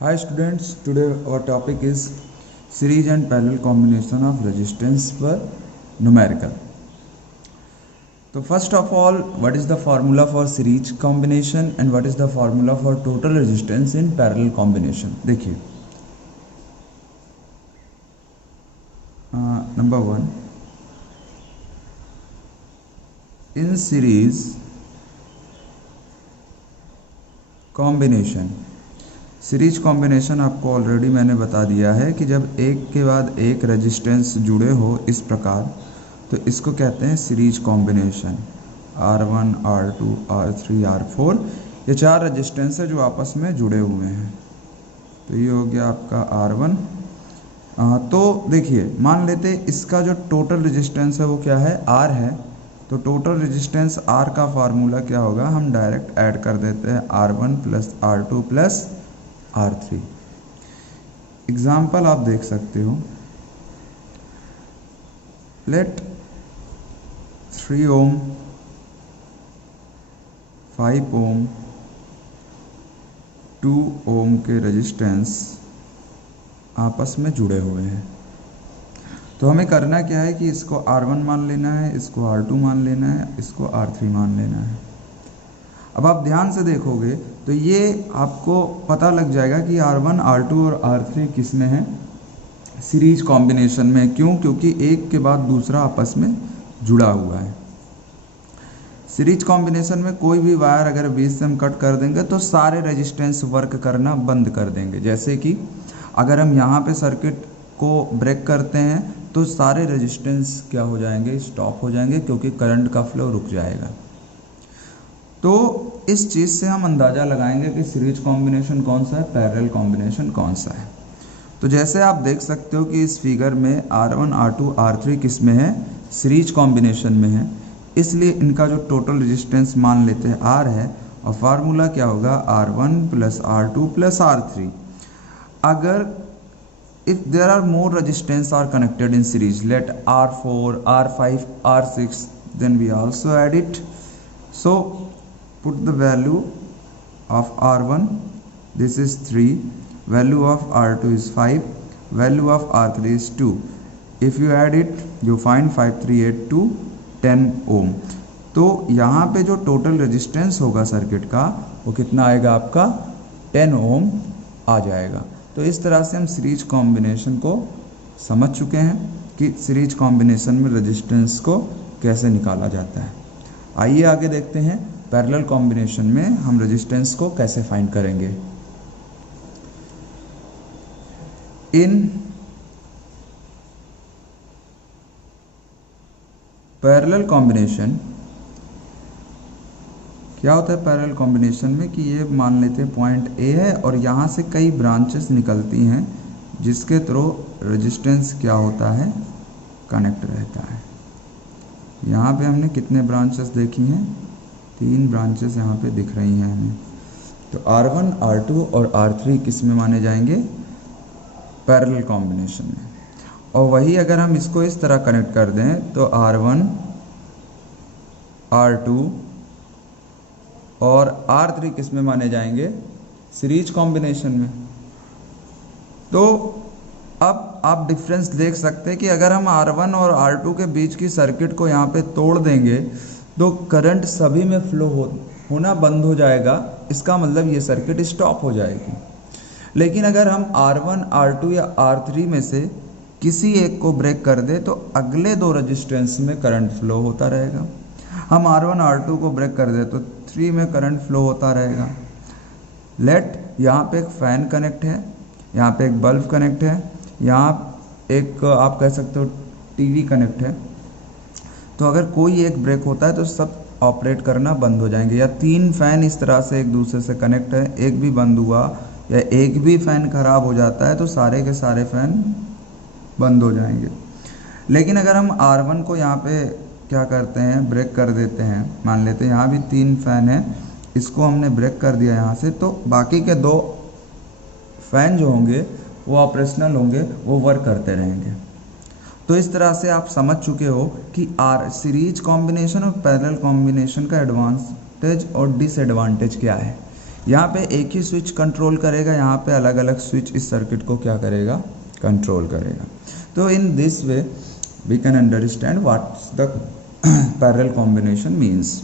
Hi students, today our topic is series and parallel combination of resistance per numerical. So first of all, what is the formula for series combination and what is the formula for total resistance in parallel combination? देखिए number one, in series combination, series combination आपको already मैंने बता दिया है कि जब एक के बाद एक रेजिस्टेंस जुड़े हो इस प्रकार, तो इसको कहते हैं series combination. R1, R2, R3, R4 ये चार रेजिस्टेंस है जो आपस में जुड़े हुए हैं। तो ये हो गया आपका R1। तो देखिए, मान लेते इसका जो टोटल रेजिस्टेंस है वो क्या है, R है। तो टोटल रेजिस्टेंस R का फार्मूला क्या होगा, हम डायरेक्ट ऐड कर देते हैं R1 plus R2 plus R3। Example आप देख सकते हो, लेट 3 ओम, 5 ओम, 2 ओम के रेजिस्टेंस आपस में जुड़े हुए हैं। तो हमें करना क्या है कि इसको R1 मान लेना है, इसको R2 मान लेना है, इसको R3 मान लेना है। अब आप ध्यान से देखोगे तो ये आपको पता लग जाएगा कि R1, R2 और R3 किस में है, सीरीज कॉम्बिनेशन में। क्यों? क्योंकि एक के बाद दूसरा आपस में जुड़ा हुआ है। सीरीज कॉम्बिनेशन में कोई भी वायर अगर बीच से हम कट कर देंगे तो सारे रेजिस्टेंस वर्क करना बंद कर देंगे। जैसे कि अगर हम यहाँ पे सर्किट को ब्रेक करते हैं तो सारे रेजिस्टेंस क्या हो जाएंगे, स्टॉप हो जाएंगे, क्योंकि करंट का फ्लो रुक जाएगा। तो इस चीज़ से हम अंदाज़ा लगाएंगे कि सीरीज कॉम्बिनेशन कौन सा है, पैरेलल कॉम्बिनेशन कौन सा है। तो जैसे आप देख सकते हो कि इस फिगर में R1, R2, R3 किस में है, सीरीज कॉम्बिनेशन में है, इसलिए इनका जो टोटल रेजिस्टेंस मान लेते हैं R है, और फार्मूला क्या होगा, R1 plus R2 plus R3। अगर if there are more resistance are connected in series, let R4, R5, R6, then we also add it. So put the value of R1, this is 3, value of R2 is 5, value of R3 is 2. If you add it, you find 5, 3, 8, 2, 10 ohm. तो यहाँ पे जो total resistance होगा circuit का वो कितना आएगा, आपका 10 ओम आ जाएगा। तो इस तरह से हम सीरीज कॉम्बिनेशन को समझ चुके हैं कि सीरीज कॉम्बिनेशन में रेजिस्टेंस को कैसे निकाला जाता है। आइए आगे देखते हैं पैरेलल कॉम्बिनेशन में हम रेजिस्टेंस को कैसे फाइंड करेंगे। इन पैरेलल कॉम्बिनेशन क्या होता है, पैरेलल कॉम्बिनेशन में कि ये मान लेते हैं पॉइंट A है और यहाँ से कई ब्रांचेस निकलती हैं जिसके थ्रू रेजिस्टेंस क्या होता है, कनेक्ट रहता है। यहाँ पे हमने कितने ब्रांचेस देखी हैं, 3 ब्रांचेस यहाँ पे दिख रही हैं हमें। तो R1, R2 और R3 किस में माने जाएंगे, पैरेलल कॉम्बिनेशन में। और वही अगर हम इसको इस तरह कनेक्ट कर दें तो R1, R2 और R3 किस में माने जाएंगे, सीरीज कॉम्बिनेशन में। तो अब आप डिफरेंस देख सकते हैं कि अगर हम R1 और R2 के बीच की सर्किट को यहाँ पे तोड़ देंगे तो करंट सभी में फ्लो होना बंद हो जाएगा। इसका मतलब ये सर्किट स्टॉप हो जाएगी। लेकिन अगर हम R1, R2 या R3 में से किसी एक को ब्रेक कर दे तो अगले 2 रेजिस्टेंस में करंट फ्लो होता रहेगा। हम R1, R2 को ब्रेक कर दे तो 3 में करंट फ्लो होता रहेगा। लेट यहाँ पे एक फ़ैन कनेक्ट है, यहाँ पे एक बल्ब कनेक्ट है, यहाँ एक आप कह सकते हो टीवी कनेक्ट है। तो अगर कोई एक ब्रेक होता है तो सब ऑपरेट करना बंद हो जाएंगे। या 3 फ़ैन इस तरह से एक दूसरे से कनेक्ट है, एक भी बंद हुआ या एक भी फ़ैन ख़राब हो जाता है तो सारे के सारे फ़ैन बंद हो जाएंगे। लेकिन अगर हम R1 को यहाँ पे क्या करते हैं, ब्रेक कर देते हैं, मान लेते हैं यहाँ भी 3 फ़ैन है, इसको हमने ब्रेक कर दिया यहाँ से, तो बाकी के 2 फ़ैन जो होंगे वो ऑपरेशनल होंगे, वो वर्क करते रहेंगे। तो इस तरह से आप समझ चुके हो कि सीरीज कॉम्बिनेशन और पैरेलल कॉम्बिनेशन का एडवांटेज और डिसएडवांटेज क्या है। यहाँ पे एक ही स्विच कंट्रोल करेगा, यहाँ पे अलग अलग स्विच इस सर्किट को क्या करेगा, कंट्रोल करेगा। तो in this way we can understand what's the parallel combination means.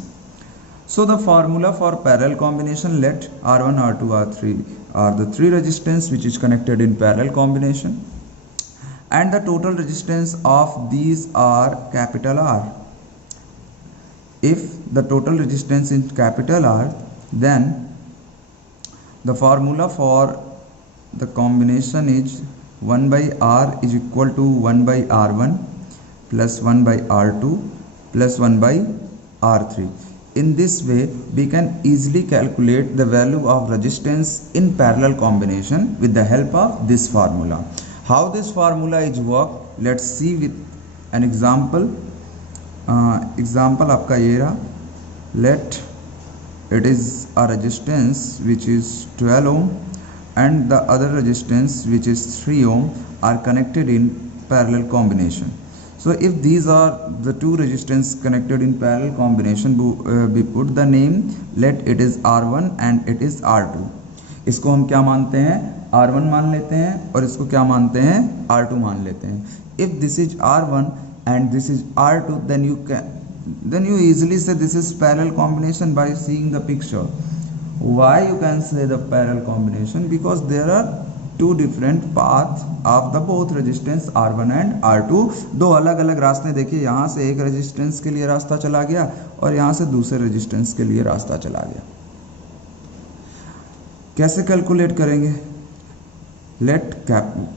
So the formula for parallel combination, let R1, R2, R3 are the three resistance which is connected in parallel combination, and the total resistance of these are capital R. If the total resistance is capital R, then the formula for the combination is 1 by R is equal to 1 by R1 plus 1 by R2 plus 1 by R3. In this way, we can easily calculate the value of resistance in parallel combination with the help of this formula. How this formula is work? Let's see with an example. Example आपका ये रहा. Let it is a resistance which is 12 ohm and the other resistance which is 3 ohm are connected in parallel combination. So if these are the two resistance connected in parallel combination, we put the name, let it is R1 and it is R2. इसको हम क्या मानते हैं, R1 मान लेते हैं और इसको क्या मानते हैं, R2 मान लेते हैं. If this is R1 and this is R2, then you easily say this is parallel combination by seeing the picture. Why you can say the parallel combination? Because there are two different paths of the both resistance R1 and R2. दो अलग अलग रास्ते देखिए, यहाँ से एक resistance के लिए रास्ता चला गया और यहाँ से दूसरे रेजिस्टेंस के लिए रास्ता चला गया. कैसे कैलकुलेट करेंगे? Let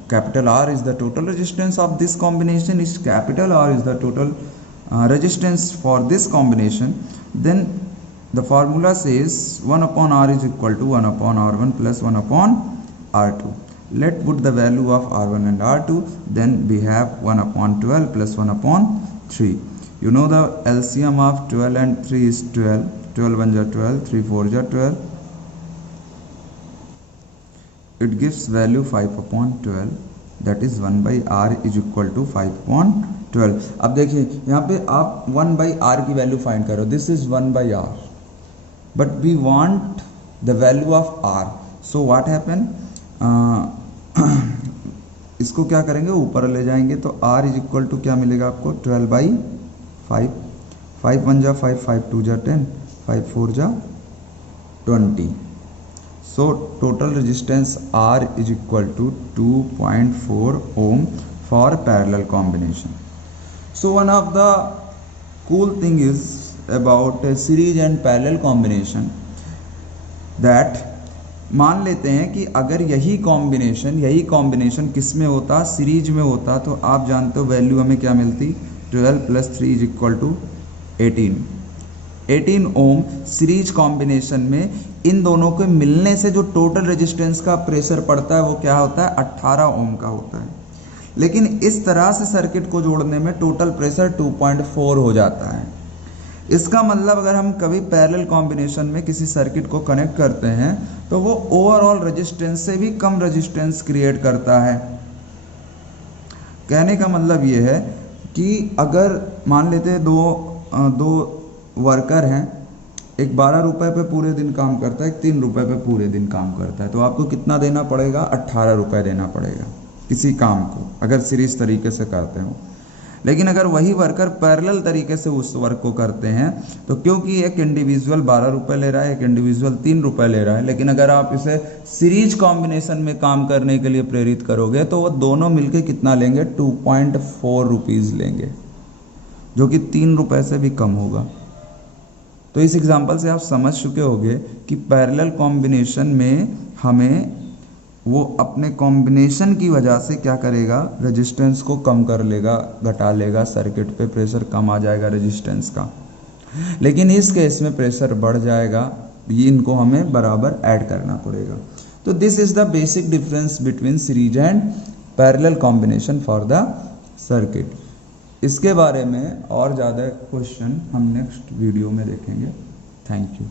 capital R is the total resistance of this combination, is capital R is the total resistance for this combination. Then the formula says 1 upon R is equal to 1 upon R1 plus 1 upon R2. Let put the value of R1 and R2, then we have 1 upon 12 plus 1 upon 3. You know the LCM of 12 and 3 is 12. 12 1 ja 12, 3 4 ja 12. It gives value 5 upon 12. That is 1 by R is equal to 5 upon 12. अब देखिए यहाँ पे आप 1 by R की value find करो. This is 1 by R, but we want the value of R. So what happen? इसको क्या करेंगे, ऊपर ले जाएंगे तो R इज इक्वल टू क्या मिलेगा आपको, 12 बाई 5. 5 1 जा 5, 5 2 जा 10, 5 4 जा 20. So total resistance R is equal to 2.4 ohm for parallel combination. So one of the cool thing is about series and parallel combination that मान लेते हैं कि अगर यही कॉम्बिनेशन किस में होता, सीरीज में होता, तो आप जानते हो वैल्यू हमें क्या मिलती, 12 plus 3 is equal to 18 ohm. Series combination में इन दोनों के मिलने से जो टोटल रेजिस्टेंस का प्रेशर पड़ता है वो क्या होता है, 18 ओम का होता है. लेकिन इस तरह से सर्किट को जोड़ने में टोटल प्रेशर 2.4 हो जाता है. इसका मतलब अगर हम कभी पैरेलल कॉम्बिनेशन में किसी सर्किट को कनेक्ट करते हैं तो वो ओवरऑल रेजिस्टेंस से भी कम रेजिस्टेंस क्रिएट करता है. कहने का मतलब ये है कि अगर मान लेते हैं दो वर्कर हैं, एक 12 रुपए पे पूरे दिन काम करता है, एक 3 रुपए पे पूरे दिन काम करता है, तो आपको कितना देना पड़ेगा, 18 रुपए देना पड़ेगा किसी काम को अगर सीरीज तरीके से करते हो. लेकिन अगर वही वर्कर पैरेलल तरीके से उस वर्क को करते हैं तो क्योंकि एक इंडिविजुअल 12 रुपए ले रहा है, एक इंडिविजुअल 3 रुपए ले रहा है, लेकिन अगर आप इसे सीरीज कॉम्बिनेशन में काम करने के लिए प्रेरित करोगे तो वो दोनों मिलके कितना लेंगे, 2.4 रुपीज़ लेंगे, जो कि 3 रुपए से भी कम होगा. तो इस एग्जाम्पल से आप समझ चुके होंगे कि पैरेलल कॉम्बिनेशन में हमें वो अपने कॉम्बिनेशन की वजह से क्या करेगा, रेजिस्टेंस को कम कर लेगा, घटा लेगा, सर्किट पे प्रेशर कम आ जाएगा रेजिस्टेंस का. लेकिन इस केस में प्रेशर बढ़ जाएगा, ये इनको हमें बराबर ऐड करना पड़ेगा. तो this is the basic difference between series and parallel combination for the circuit. इसके बारे में और ज़्यादा क्वेश्चन हम नेक्स्ट वीडियो में देखेंगे. Thank you.